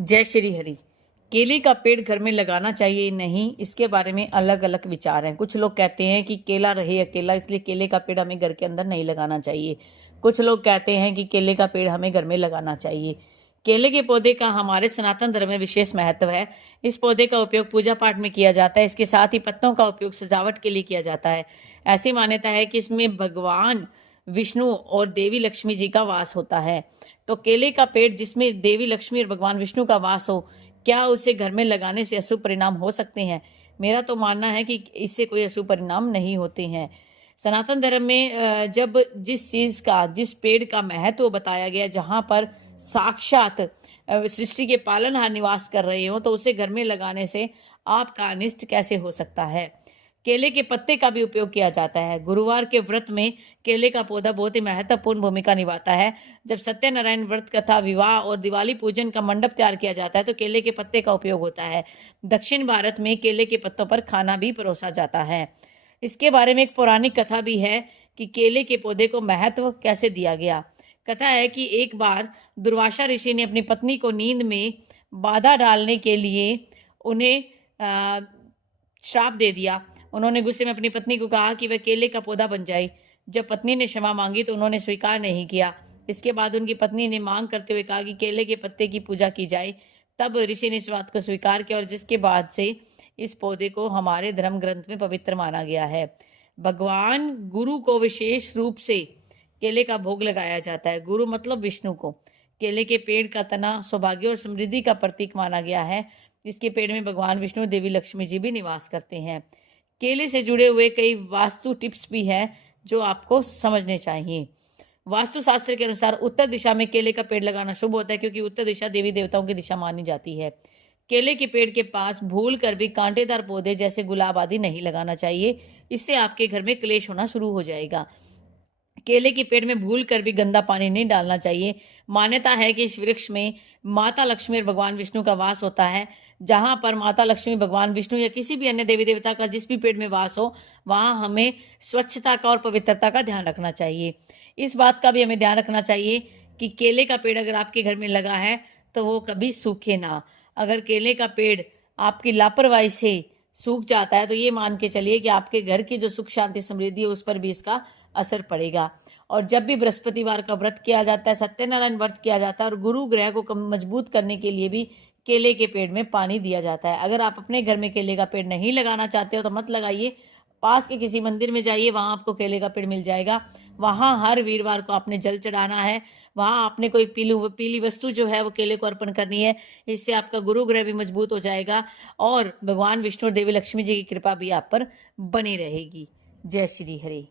जय श्री हरि। केले का पेड़ घर में लगाना चाहिए नहीं, इसके बारे में अलग अलग विचार हैं। कुछ लोग कहते हैं कि केला रहे अकेला, इसलिए केले का पेड़ हमें घर के अंदर नहीं लगाना चाहिए। कुछ लोग कहते हैं कि केले का पेड़ हमें घर में लगाना चाहिए। केले के पौधे का हमारे सनातन धर्म में विशेष महत्व है। इस पौधे का उपयोग पूजा पाठ में किया जाता है। इसके साथ ही पत्तों का उपयोग सजावट के लिए किया जाता है। ऐसी मान्यता है कि इसमें भगवान विष्णु और देवी लक्ष्मी जी का वास होता है। तो केले का पेड़ जिसमें देवी लक्ष्मी और भगवान विष्णु का वास हो, क्या उसे घर में लगाने से अशुभ परिणाम हो सकते हैं? मेरा तो मानना है कि इससे कोई अशुभ परिणाम नहीं होते हैं। सनातन धर्म में जब जिस पेड़ का महत्व बताया गया, जहाँ पर साक्षात सृष्टि के पालनहार निवास कर रहे हो, तो उसे घर में लगाने से आपका अनिष्ट कैसे हो सकता है? केले के पत्ते का भी उपयोग किया जाता है। गुरुवार के व्रत में केले का पौधा बहुत ही महत्वपूर्ण भूमिका निभाता है। जब सत्यनारायण व्रत कथा, विवाह और दिवाली पूजन का मंडप तैयार किया जाता है, तो केले के पत्ते का उपयोग होता है। दक्षिण भारत में केले के पत्तों पर खाना भी परोसा जाता है। इसके बारे में एक पौराणिक कथा भी है कि केले के पौधे को महत्व कैसे दिया गया। कथा है कि एक बार दुर्वासा ऋषि ने अपनी पत्नी को नींद में बाधा डालने के लिए उन्हें श्राप दे दिया। उन्होंने गुस्से में अपनी पत्नी को कहा कि वह केले का पौधा बन जाए। जब पत्नी ने क्षमा मांगी तो उन्होंने स्वीकार नहीं किया। इसके बाद उनकी पत्नी ने मांग करते हुए कहा कि केले के पत्ते की पूजा की जाए। तब ऋषि ने इस बात को स्वीकार किया और जिसके बाद से इस पौधे को हमारे धर्म ग्रंथ में पवित्र माना गया है। भगवान गुरु को विशेष रूप से केले का भोग लगाया जाता है। गुरु मतलब विष्णु को। केले के पेड़ का तना सौभाग्य और समृद्धि का प्रतीक माना गया है। इसके पेड़ में भगवान विष्णु, देवी लक्ष्मी जी भी निवास करते हैं। केले से जुड़े हुए कई वास्तु टिप्स भी हैं जो आपको समझने चाहिए। वास्तु शास्त्र के अनुसार उत्तर दिशा में केले का पेड़ लगाना शुभ होता है, क्योंकि उत्तर दिशा देवी देवताओं की दिशा मानी जाती है। केले के पेड़ के पास भूल कर भी कांटेदार पौधे जैसे गुलाब आदि नहीं लगाना चाहिए। इससे आपके घर में क्लेश होना शुरू हो जाएगा। केले के पेड़ में भूल कर भी गंदा पानी नहीं डालना चाहिए। मान्यता है कि इस वृक्ष में माता लक्ष्मी और भगवान विष्णु का वास होता है। जहां पर माता लक्ष्मी, भगवान विष्णु या किसी भी अन्य देवी देवता का जिस भी पेड़ में वास हो, वहां हमें स्वच्छता का और पवित्रता का ध्यान रखना चाहिए। इस बात का भी हमें ध्यान रखना चाहिए कि केले का पेड़ अगर आपके घर में लगा है तो वो कभी सूखे ना। अगर केले का पेड़ आपकी लापरवाही से सूख जाता है तो ये मान के चलिए कि आपके घर की जो सुख शांति समृद्धि है उस पर भी इसका असर पड़ेगा। और जब भी बृहस्पतिवार का व्रत किया जाता है, सत्यनारायण व्रत किया जाता है और गुरु ग्रह को मजबूत करने के लिए भी केले के पेड़ में पानी दिया जाता है। अगर आप अपने घर में केले का पेड़ नहीं लगाना चाहते हो तो मत लगाइए। पास के किसी मंदिर में जाइए, वहां आपको केले का पेड़ मिल जाएगा। वहां हर वीरवार को आपने जल चढ़ाना है। वहां आपने कोई पीली वस्तु जो है वो केले को अर्पण करनी है। इससे आपका गुरु ग्रह भी मजबूत हो जाएगा और भगवान विष्णु और देवी लक्ष्मी जी की कृपा भी आप पर बनी रहेगी। जय श्री हरि।